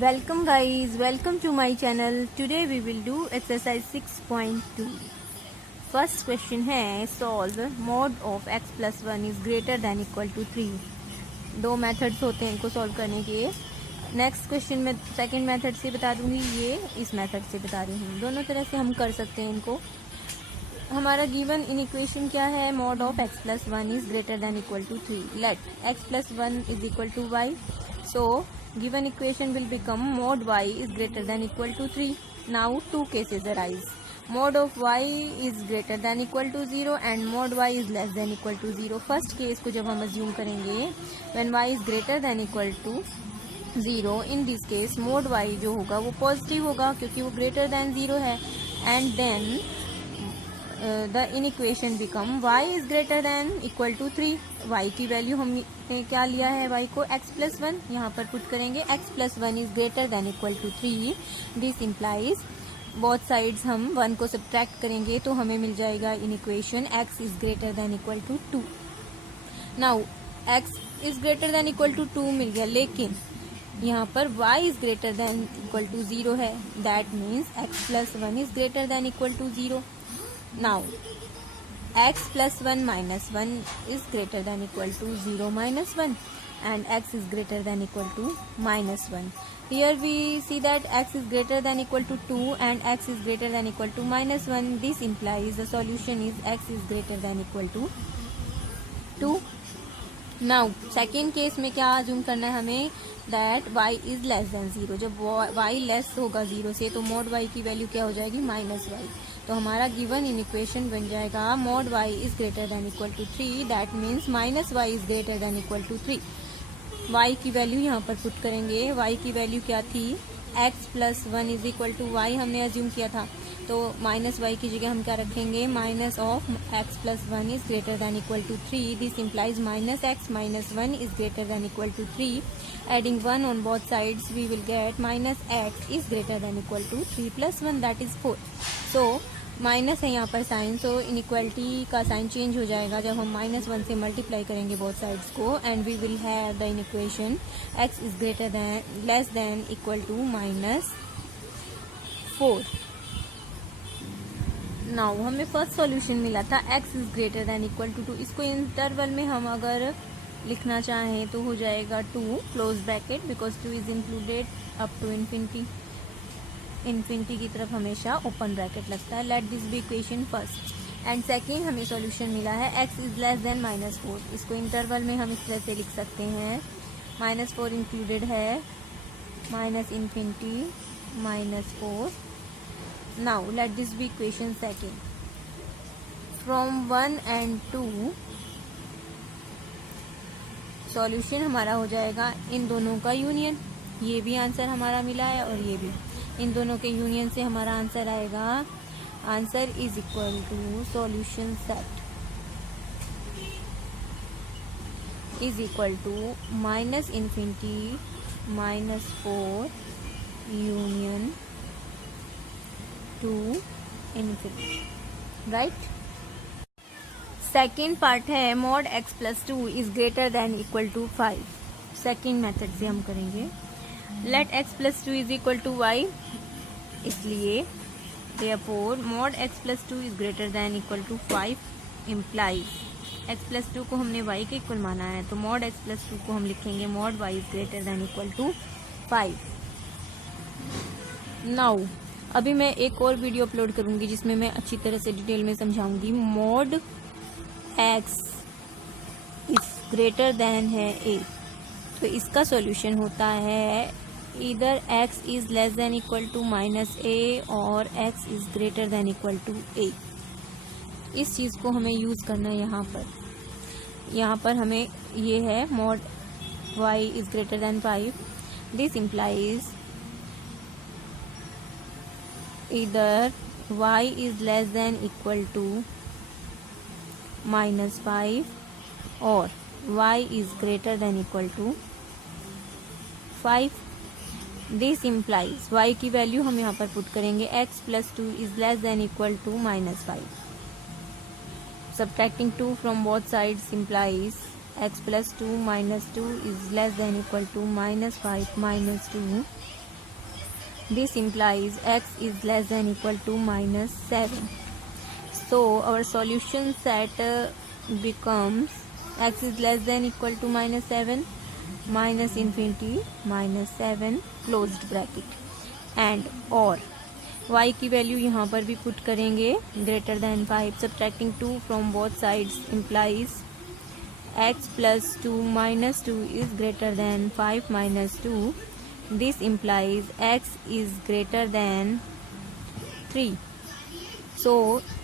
Welcome guys, welcome to my channel. Today we will do exercise 6.2. First question है solve mod of x plus 1 is greater than equal to 3. दो methods होते हैं इनको solve करने के. Next question में second method से बता दूंगी, ये इस मेथड से बता रही हूँ. दोनों तरह से हम कर सकते हैं इनको. हमारा गिवन इन इक्वेशन क्या है? mod of x plus 1 is greater than equal to 3. Let x plus 1 is equal to y. So given equation will become mod y is greater than equal to 3. Now two cases arise. Mod of y is greater than equal to 0 and mod y is less than equal to 0. First case को जब हम assume करेंगे when y is greater than equal to 0, in this case mod y जो होगा वो positive होगा क्योंकि वो greater than 0 है. And then the in equation become y is greater than equal to 3. y की वैल्यू हमने क्या लिया है? y को x plus 1 यहाँ पर पुट करेंगे. x plus 1 is greater than equal to 3. This implies both sides हम 1 को सब्ट्रैक्ट करेंगे तो हमें मिल जाएगा in equation x is greater than equal to 2. Now x is greater than equal to 2 मिल गया, लेकिन यहाँ पर y is greater than equal to 0 है. That means x plus 1 is greater than equal to 0. Now x plus 1 minus 1 is greater than equal to 0 minus 1 and x is greater than equal to minus 1. Here we see that x is greater than equal to 2 and x is greater than equal to minus 1. This implies the solution is x is greater than equal to 2. Now second case में क्या assume करना है हमें? that y is less than 0. जब y less होगा 0 से तो mod y की वैल्यू क्या हो जाएगी? Minus y. तो हमारा गिवन इन इक्वेशन बन जाएगा mod y is greater than equal to 3. That means minus y is greater than equal to 3. y की वैल्यू यहाँ पर पुट करेंगे. y की वैल्यू क्या थी? x plus 1 is equal to y हमने अज्यूम किया था, तो माइनस y की जगह हम क्या रखेंगे? Minus of x plus 1 is greater than equal to 3. This implies minus x minus 1 is greater than equal to 3. Adding 1 on both sides we will get minus x is greater than equal to 3 plus 1, that is 4. So minus है यहाँ पर sign, so inequality का sign change हो जाएगा जब हम minus 1 से multiply करेंगे बोथ साइड्स को. And we will have the inequation x is greater than less than equal to minus 4. Now हमें फर्स्ट सॉल्यूशन मिला था x is greater than equal to 2. इसको इंटरवल में हम अगर लिखना चाहें तो हो जाएगा 2 close bracket, because 2 is included up to infinity की तरफ हमेशा ओपन ब्रैकेट लगता है. Let this be equation first. And second हमें सॉल्यूशन मिला है x is less than minus 4. इसको इंटरवल में हम इस तरह से लिख सकते हैं, माइनस 4 इंक्लूडेड है, minus infinity minus 4. Now let this be equation second. From 1 and 2 solution हमारा हो जाएगा इन दोनों का यूनियन. ये भी आंसर हमारा मिला है और ये भी. इन दोनों के यूनियन से हमारा आंसर आएगा, answer is equal to solution set is equal to minus infinity minus 4 union two infinity. Right. Second part है mod x plus 2 is greater than equal to 5. Second method से हम करेंगे. Let x plus 2 is equal to y. इसलिए therefore mod x plus 2 is greater than equal to 5 implies x plus 2 को हमने y के equal माना है, तो mod x plus 2 को हम लिखेंगे mod y is greater than equal to 5. Now अभी मैं एक और वीडियो अपलोड करूंगी जिसमें मैं अच्छी तरह से डिटेल में समझाऊंगी. mod x is greater than है a, तो इसका सॉल्यूशन होता है इधर x is less than equal to minus a और x is greater than equal to a. इस चीज़ को हमें यूज़ करना है यहाँ पर. यहाँ पर हमें ये है mod y is greater than 5. This implies इधर y is less than equal to minus 5 और y is greater than equal to 5. This implies y की वैल्यू हम यहाँ पर पुट करेंगे, x plus 2 is less than equal to minus 5. Subtracting 2 from both sides implies x plus 2 minus 2 is less than equal to minus 5 minus 2. This implies x is less than equal to -7. So our solution set becomes x is less than equal to -7, minus infinity -7 closed bracket, and or y की value यहाँ पर भी put करेंगे greater than 5. Subtracting 2 from both sides implies x plus 2 minus 2 is greater than 5 minus 2. This implies x is greater than 3. So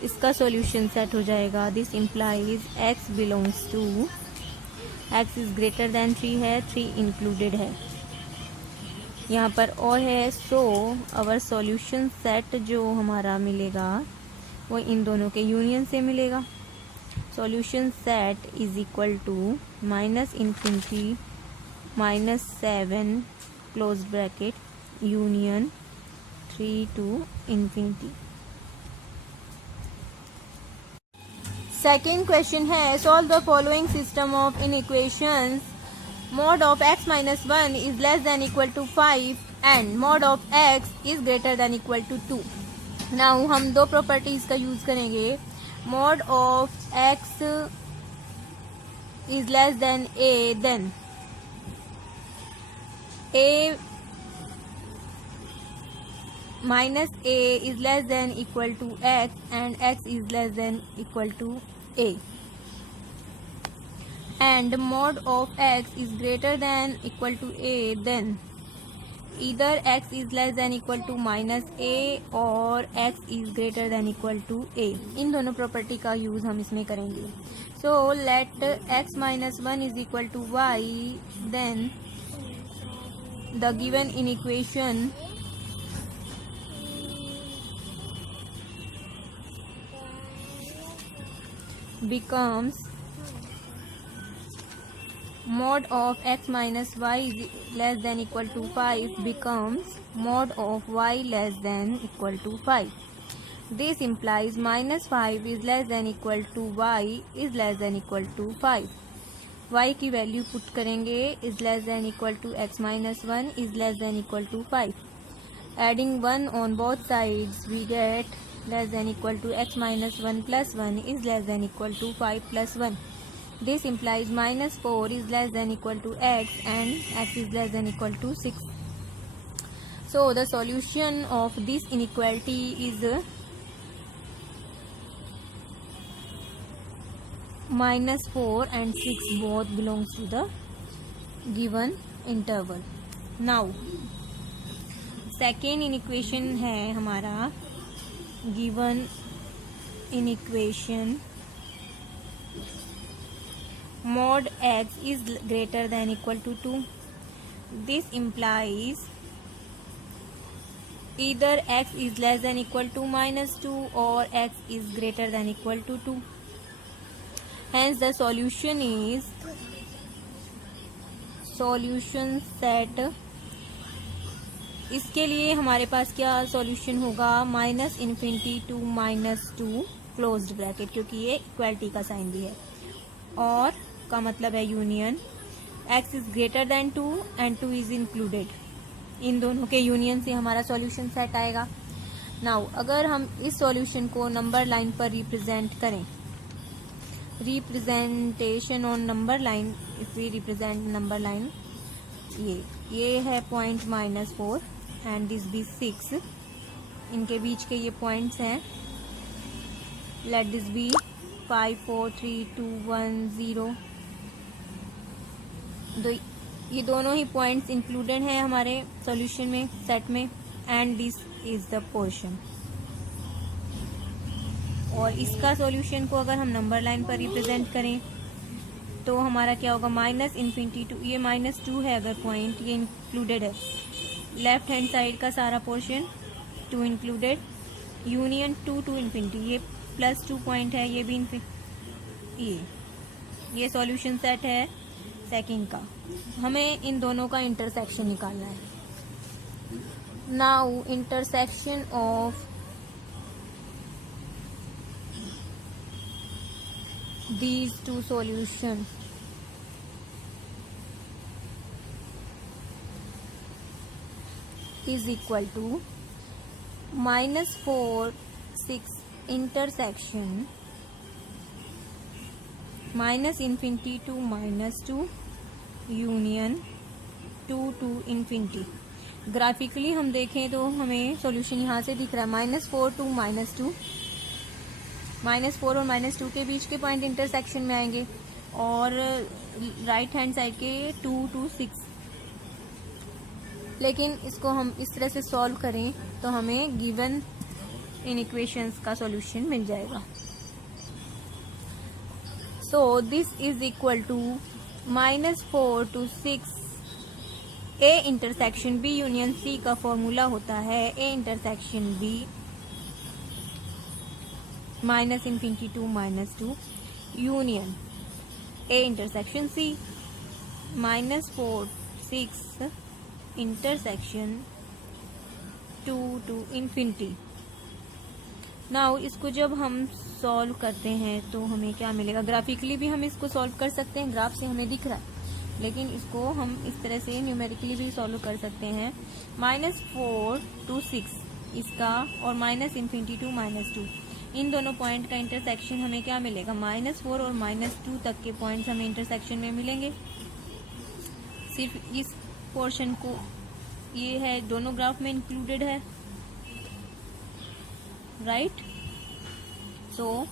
इसका solution set हो जाएगा. This implies x belongs to x is greater than 3 है, 3 included है यहाँ पर और है. So our solution set जो हमारा मिलेगा वो इन दोनों के यूनियन से मिलेगा. Solution set is equal to minus infinity -7 close bracket union 3 to infinity. Second question है solve the following system of inequations. mod of x minus 1 is less than equal to 5 and mod of x is greater than equal to 2. Now हम दो properties का use करेंगे. mod of x is less than a, then a minus a is less than equal to x and x is less than equal to a. And mod of x is greater than equal to a, then either x is less than equal to minus a or x is greater than equal to a. इन दोनों property का use हम इसमें करेंगे. So let x minus 1 is equal to y, then the given inequation becomes mod of x minus y is less than equal to 5 becomes mod of y less than equal to 5. This implies minus 5 is less than equal to y is less than equal to 5. y की value put करेंगे is less than equal to x minus 1 is less than equal to 5. Adding 1 on both sides we get less than equal to x minus 1 plus 1 is less than equal to 5 plus 1. This implies minus 4 is less than equal to x and x is less than equal to 6. So the solution of this inequality is minus 4 and 6 both belongs to the given interval. Now second inequation है हमारा given inequation mod x is greater than equal to 2. This implies either x is less than equal to minus 2 or x is greater than equal to 2. Hence the solution is solution set. इसके लिए हमारे पास क्या solution होगा minus infinity to -2 closed bracket, क्योंकि ये equality का sign भी है और का मतलब है union x is greater than 2 and 2 is included. इन दोनों के यूनियन से हमारा सॉल्यूशन सेट आएगा. नाउ अगर हम इस सॉल्यूशन को नंबर लाइन पर रिप्रेजेंट करें, representation on number line, if we represent number line, ये है पॉइंट -4 एंड दिस बी 6. इनके बीच के ये पॉइंट्स हैं. Let this be 5 4 3 2 1 0. ये दोनों ही पॉइंट्स इंक्लूडेड हैं हमारे सॉल्यूशन में, सेट में, and this is the portion. और इसका सॉल्यूशन को अगर हम नंबर लाइन पर रिप्रेजेंट करें तो हमारा क्या होगा माइनस इन्फिनिटी टू, ये -2 है अगर पॉइंट, ये इंक्लूडेड है. लेफ्ट हैंड साइड का सारा portion 2 included, union 2 to infinity, ये +2 पॉइंट है, ये भी ये सॉल्यूशन सेट है सेकंड का. हमें इन दोनों का इंटरसेक्शन निकालना है. Now intersection of these two solutions is equal to -4 6 intersection -infinity to -2 union 2 to infinity। Graphically हम देखें तो हमें सॉल्यूशन यहाँ से दिख रहा है -4 to -2, -4 और -2 के बीच के पॉइंट इंटरसेक्शन में आएंगे और राइट हैंड साइड के 2 to 6। लेकिन इसको हम इस तरह से सॉल्व करें तो हमें गिवन इन इक्वेशंस का सॉल्यूशन मिल जाएगा। So this is equal to -4 to 6 A intersection B union C का फॉर्मूला होता है A intersection B -infinity to -2 union A intersection C -4 6 intersection 2 to infinity। Now इसको जब हम सॉल्व करते हैं तो हमें क्या मिलेगा? ग्राफिकली भी हम इसको सॉल्व कर सकते हैं, ग्राफ से हमें दिख रहा है, लेकिन इसको हम इस तरह से न्यूमेरिकली भी सॉल्व कर सकते हैं। -4 to 6 इसका और -infinity to -2 इन दोनों पॉइंट का इंटरसेक्शन हमें क्या मिलेगा? -4 और -2 तक के पॉइंट्स हमें इंटरसेक्शन में मिलेंगे। सिर्फ इस पोर्शन को ये है, दोनों ग्राफ में इंक्लूडेड है, राइट। सो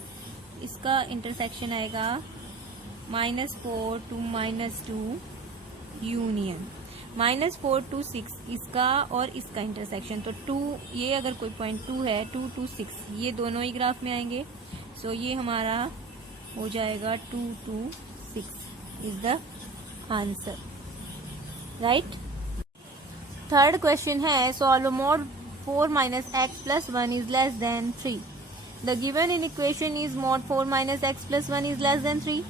इसका इंटरसेक्शन आएगा -4 to -2 यूनियन -4 to 6 इसका और इसका इंटरसेक्शन। तो 2 ये अगर कोई पॉइंट 2 है 2 to 6 ये दोनों ही ग्राफ में आएंगे। सो ये हमारा हो जाएगा 2 to 6 is the answer, right. Third question है solve mod 4 minus x plus 1 is less than 3। The given in equation is mod 4 minus x plus 1 is less than 3।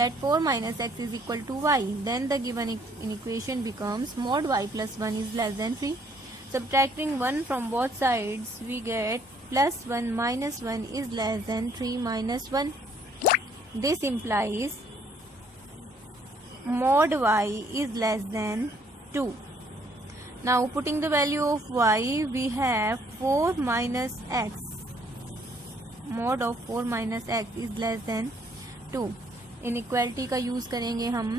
Let 4 minus x is equal to y. Then the given in equation becomes mod y plus 1 is less than 3। Subtracting 1 from both sides, we get plus 1 minus 1 is less than 3 minus 1. This implies mod y is less than 2. Now putting the value of y, we have 4 minus x. Mod of 4 minus x is less than 2. Inequality का use करेंगे हम।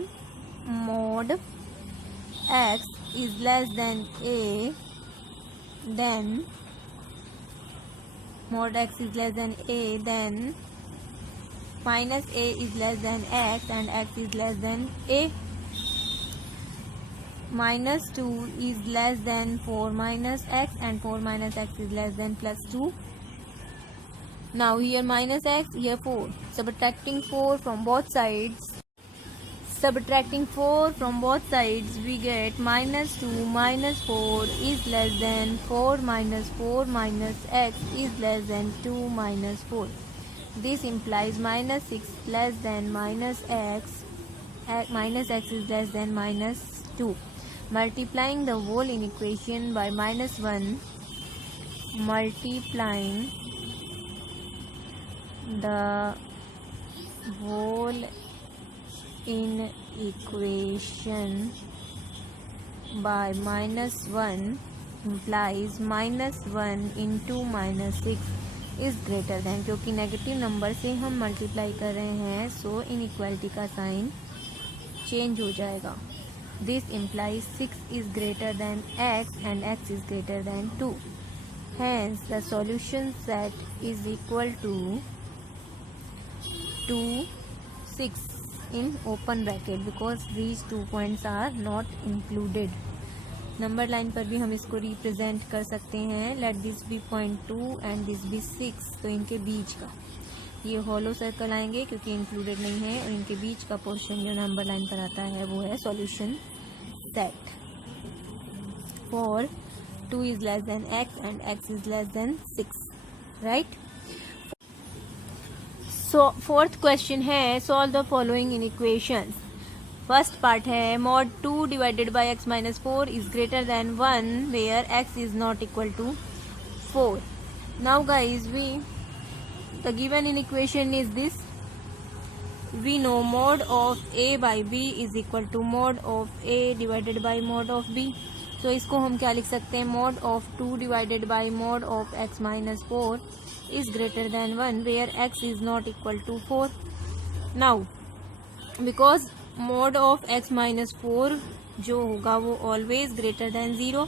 mod x is less than a, then mod x is less than a, then minus a is less than x and x is less than a। minus 2 is less than 4 minus x and 4 minus x is less than plus 2। Now here minus x, here 4. Subtracting 4 from both sides, we get minus 2 minus 4 is less than 4 minus 4 minus x is less than 2 minus 4. This implies minus 6 less than minus x is less than minus 2. Multiplying the whole in equation by minus 1, multiplying the whole in equation by minus 1 implies minus 1 into minus 6 is greater than, क्योंकि negative number से हम multiply कर रहे हैं, सो inequality का sign change हो जाएगा। This implies 6 is greater than x and x is greater than 2. Hence the solution set is equal to 2 6 in open bracket because these 2 points are not included। Number line पर भी हम इसको represent कर सकते हैं। Let this be 0.2 and this be 6। तो इनके बीच का ये हॉलो सर्कल आएंगे क्योंकि इंक्लूडेड नहीं है, और इनके बीच का पोर्शन जो नंबर लाइन पर आता है वो है solution set for 2 is less than x and x is less than 6, right। So fourth question है solve the following in equations। First part है mod 2 divided by x minus 4 is greater than 1 where x is not equal to 4। Now guys, the given in equation is this। We know mod of a by b is equal to mod of a divided by mod of b। तो इसको हम क्या लिख सकते हैं, mod of 2 divided by mod of x minus 4 is greater than 1 where x is not equal to 4. Now because mod of x minus 4 जो होगा वो always greater than 0,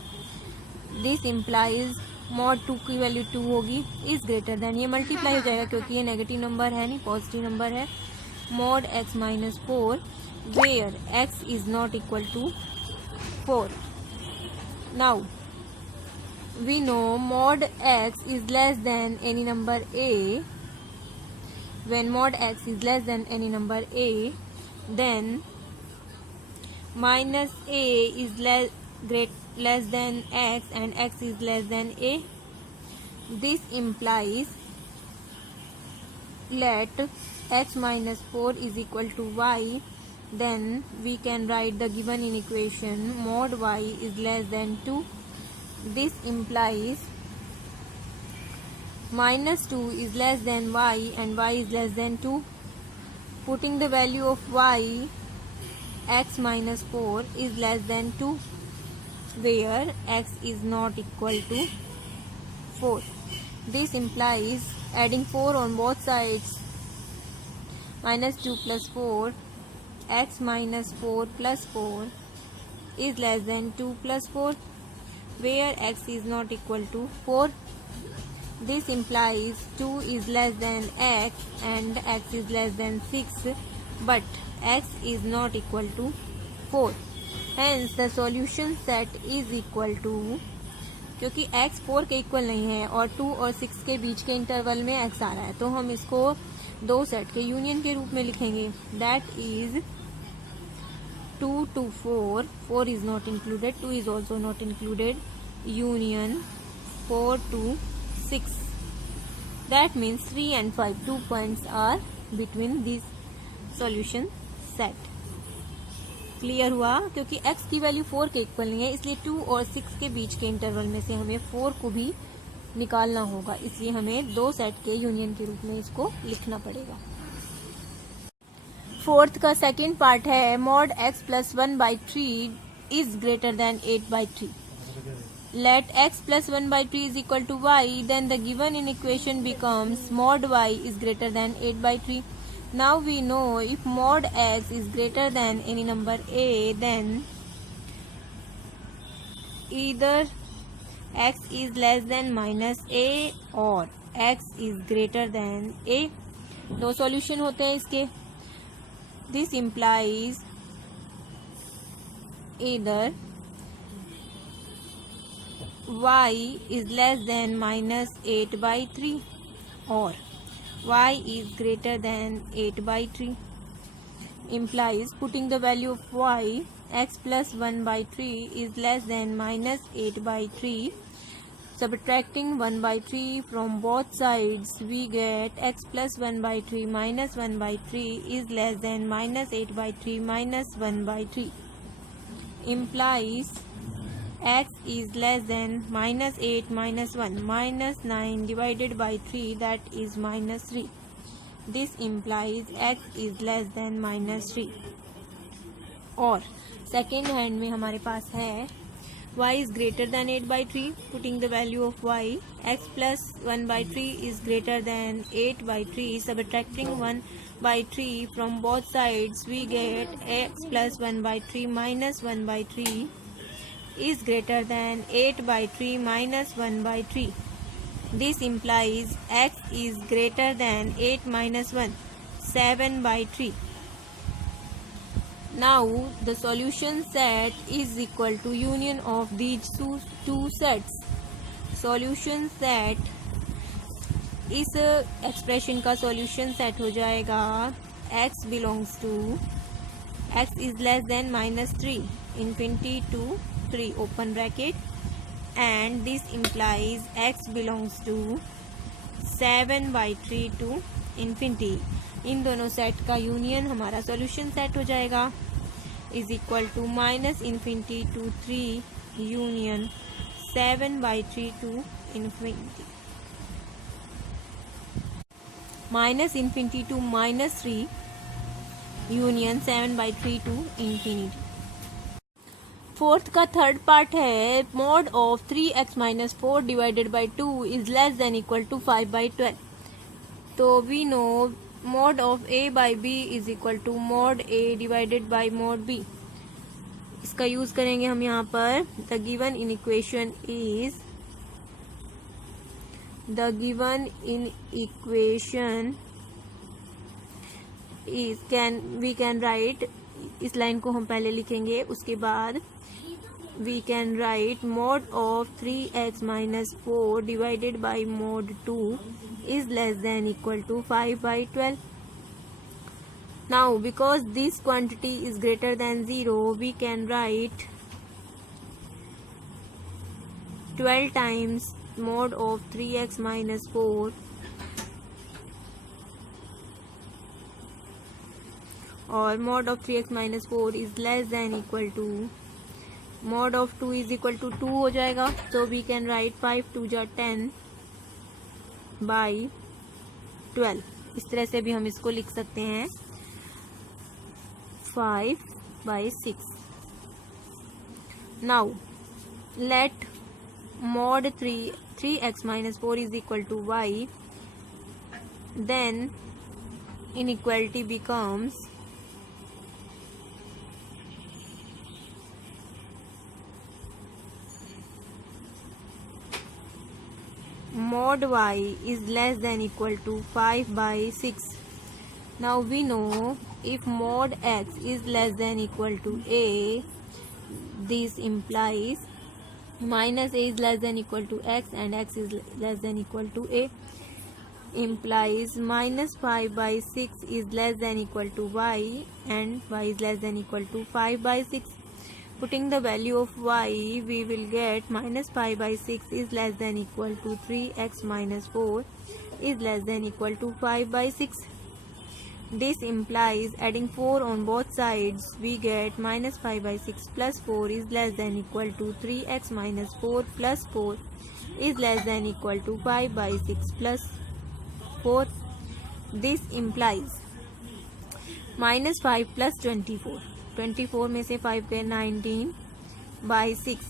this implies mod 2 की वैल्यू 2 होगी, इज ग्रेटर देन, ये multiply हो जाएगा क्योंकि ये नेगेटिव नंबर है नहीं पॉजिटिव नंबर है, mod x minus 4 where x is not equal to 4. Now we know mod x is less than any number a. When mod x is less than any number a, then minus a is less than x and x is less than a. This implies let x minus 4 is equal to y. Then we can write the given in equation mod y is less than 2. This implies minus 2 is less than y and y is less than 2. Putting the value of y, x minus 4 is less than 2 where x is not equal to 4. This implies adding 4 on both sides, minus 2 plus 4, x minus 4 plus 4 is less than 2 plus 4 where x is not equal to 4. This implies 2 is less than x and x is less than 6 but x is not equal to 4. Hence the solution set is equal to, क्योंकि x 4 के equal नहीं है और 2 और 6 के बीच के interval में x आ रहा है तो हम इसको दो सेट के यूनियन के रूप में लिखेंगे. That is 2 to 4, 4 is not included, 2 is also not included, union 4 to 6. That means 3 and 5, 2 points are between this solution set. Clear हुआ? क्योंकि x की वैल्यू 4 के इक्वल नहीं है इसलिए 2 और 6 के बीच के इंटरवल में से हमें 4 को भी निकालना होगा, इसलिए हमें दो सेट के यूनियन के रूप में इसको लिखना पड़ेगा. फोर्थ का सेकेंड पार्ट है mod x plus 1/3 is greater than 8/3. Let x plus 1/3 is equal to y, then the given inequation becomes mod y is greater than 8/3. Now we know if mod x is greater than any number a, then either x is less than minus a or x is greater than a. दो solution होते हैं इसके. This implies either y is less than minus 8/3 or y is greater than 8/3. Implies putting the value of y, x plus 1/3 is less than minus 8/3. Subtracting 1/3 from both sides, we get x plus 1/3 minus 1/3 is less than minus 8/3 minus 1/3. Implies x is less than minus 8 minus 1 minus 9 divided by 3, that is minus 3. This implies x is less than minus 3. और second hand में हमारे पास है y is greater than 8/3, putting the value of y, x plus 1/3 is greater than 8/3, subtracting 1/3 from both sides, we get x plus 1/3 minus 1/3 is greater than 8/3 minus 1/3. This implies x is greater than 8 minus 1, 7/3. Now the solution set is equal to union of these two sets. Solution set, इस expression का solution set हो जाएगा x belongs to x is less than minus 3 infinity to 3 open bracket, and this implies x belongs to 7/3 to infinity. इन दोनों set का union हमारा solution set हो जाएगा is equal to minus infinity to 3 union 7/3 to infinity. Minus infinity to minus 3 union 7/3 to infinity. Fourth का third part है mod of 3x minus 4 divided by 2 is less than equal to 5/12. तो we know mod of a by b is equal to mod a divided by mod b. इसका use करेंगे हम यहाँ पर. The given inequation is we can write. इस line को हम पहले लिखेंगे, उसके बाद we can write mod of 3x minus 4 divided by mod 2 is less than equal to 5/12. Now because this quantity is greater than 0, we can write 12 times mod of 3x minus 4 or mod of 3x minus 4 is less than equal to mod of 2 is equal to 2 हो जाएगा. So we can write 5 2 जा 10 by 12. इस तरह से भी हम इसको लिख सकते हैं 5/6. Now let mod 3x minus 4 is equal to y. Then inequality becomes mod y is less than equal to 5/6. Now we know if mod x is less than equal to a, this implies minus a is less than equal to x and x is less than equal to a, implies minus 5/6 is less than equal to y and y is less than equal to 5/6. Putting the value of y, we will get minus 5/6 is less than equal to 3x minus 4 is less than equal to 5/6. This implies adding 4 on both sides, we get minus 5/6 plus 4 is less than equal to 3x minus 4 plus 4 is less than equal to 5/6 plus 4. This implies minus 5 plus 24. 24 में से 5 गए 19/6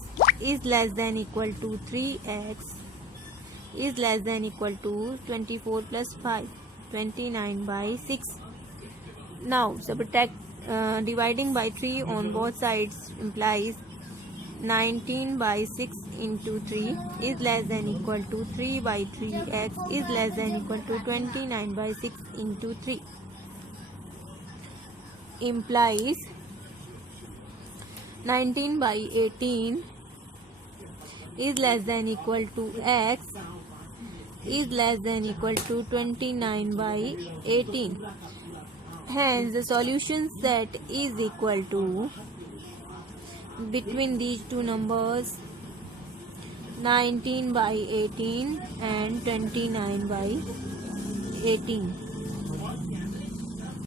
is less than equal to 3x is less than equal to 24 plus 5 29/6. Now subtract dividing by 3 on both sides implies 19/6 into 3 is less than equal to 3/3x is less than equal to 29/6 into 3 implies 19/18 is less than equal to x is less than equal to 29/18. Hence the solution set is equal to between these two numbers 19/18 and 29/18.